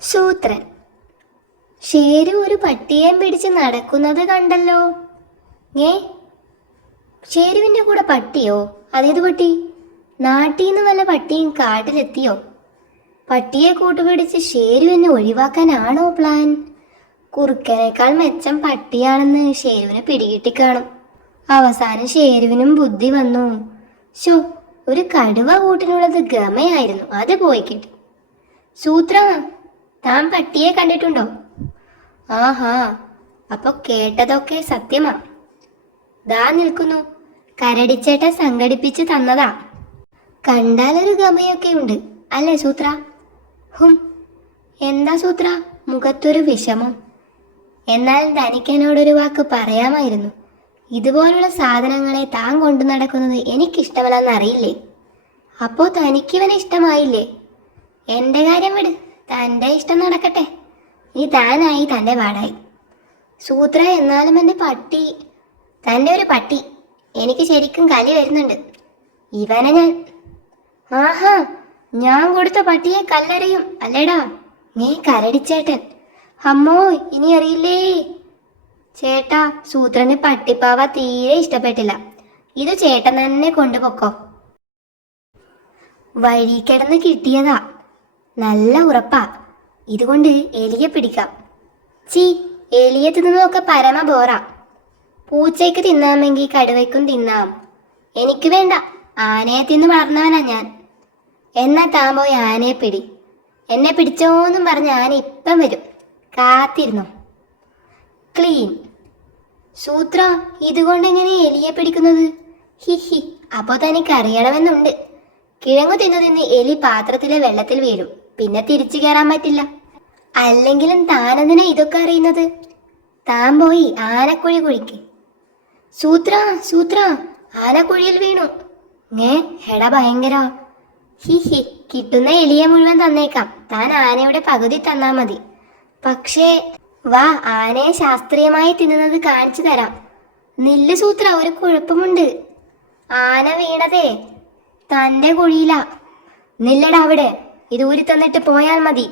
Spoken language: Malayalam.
സൂത്രൻ. ഷേരു ഒരു പട്ടിയേം പിടിച്ച് നടക്കുന്നത് കണ്ടല്ലോ. ഏ, ഷേരുവിൻ്റെ കൂടെ പട്ടിയോ? അതേത് പട്ടി? നാട്ടീന്ന് വല്ല പട്ടിയും കാട്ടിലെത്തിയോ? പട്ടിയെ കൂട്ടുപിടിച്ച് ഷേരുവിനെ ഒഴിവാക്കാനാണോ പ്ലാൻ? കുറുക്കനേക്കാൾ മെച്ചം പട്ടിയാണെന്ന് ഷേരുവിനെ പിടികിട്ടിക്കാണും. അവസാനം ഷേരുവിനും ബുദ്ധി വന്നു. ഷോ, ഒരു കടുവ കൂട്ടിനുള്ളത് ഗമയായിരുന്നു, അത് പോയി കിട്ടി. സൂത്ര, താൻ പട്ടിയെ കണ്ടിട്ടുണ്ടോ? ആഹാ, അപ്പൊ കേട്ടതൊക്കെ സത്യമാ. ദാ നിൽക്കുന്നു, കരടിച്ചേട്ട സംഘടിപ്പിച്ച് തന്നതാ. കണ്ടാലൊരു ഗമയൊക്കെ ഉണ്ട് അല്ലേ സൂത്ര? എന്താ സൂത്ര, മുഖത്തൊരു വിഷമം? എന്നാൽ തനിക്കെന്നോടൊരു വാക്ക് പറയാമായിരുന്നു. ഇതുപോലുള്ള സാധനങ്ങളെ താൻ കൊണ്ടു നടക്കുന്നത് എനിക്കിഷ്ടമല്ലെന്നറിയില്ലേ? അപ്പോ തനിക്കിവനെ ഇഷ്ടമായില്ലേ? എൻ്റെ കാര്യം വിട്, തൻ്റെ ഇഷ്ടം നടക്കട്ടെ. ഇനി താനായി തൻ്റെ പാടായി. സൂത്ര, എന്നാലും എൻ്റെ പട്ടി, തൻ്റെ ഒരു പട്ടി എനിക്ക് ശരിക്കും കലി വരുന്നുണ്ട്. ഇവനെ ഞാൻ... ആഹാ, ഞാൻ കൊടുത്ത പട്ടിയെ കല്ലെറിയും അല്ലേടാ നീ കരടിച്ചേട്ടൻ. അമ്മോ, ഇനി അറിയില്ലേ? ചേട്ടാ, സൂത്രന് പട്ടിപ്പാവ തീരെ ഇഷ്ടപ്പെട്ടില്ല. ഇത് ചേട്ടൻ തന്നെ കൊണ്ടുപോക്കോ. വഴി കിടന്ന് കിട്ടിയതാ, നല്ല ഉറപ്പാ. ഇതുകൊണ്ട് എലിയെ പിടിക്കാം. ചീ, എലിയെ തിന്നതൊക്കെ പരമ ബോറാ. പൂച്ചയ്ക്ക് തിന്നാമെങ്കിൽ കടുവയ്ക്കും തിന്നാം. എനിക്ക് വേണ്ട, ആനയെ തിന്ന് വളർന്നവനാ ഞാൻ. എന്നാ താൻ പോയി ആനയെ പിടി. എന്നെ പിടിച്ചോന്നും പറഞ്ഞ് ആന ഇപ്പം വരും, കാത്തിരുന്നോ. ക്ലീൻ. സൂത്ര, ഇതുകൊണ്ടെങ്ങനെ എലിയെ പിടിക്കുന്നത്? ഹിഹി, അപ്പോൾ തനിക്ക് അറിയണമെന്നുണ്ട്. കിഴങ്ങു തിന്നു എലി പാത്രത്തിലെ വെള്ളത്തിൽ വീഴും, പിന്നെ തിരിച്ചു കയറാൻ പറ്റില്ല. അല്ലെങ്കിലും താനെന്തിനാ ഇതൊക്കെ അറിയുന്നത്? താൻ പോയി ആനക്കുഴി കുഴിക്ക്. സൂത്ര, സൂത്ര, ആനക്കുഴിയിൽ വീണു. എടാ ഭയങ്കര. ഹിഹി, കിട്ടുന്ന എലിയെ മുഴുവൻ തന്നേക്കാം, താൻ ആനയുടെ പകുതി തന്നാ മതി. പക്ഷേ വാ, ആനയെ ശാസ്ത്രീയമായി തിന്നുന്നത് കാണിച്ചു തരാം. നില്ല് സൂത്ര, ഒരു കുഴപ്പമുണ്ട്. ആന വീണതേ തൻ്റെ കുഴിയിലാ. നില്ലടാ അവിടെ, ഇത് ഊരി തന്നിട്ട് പോയാൽ മതി.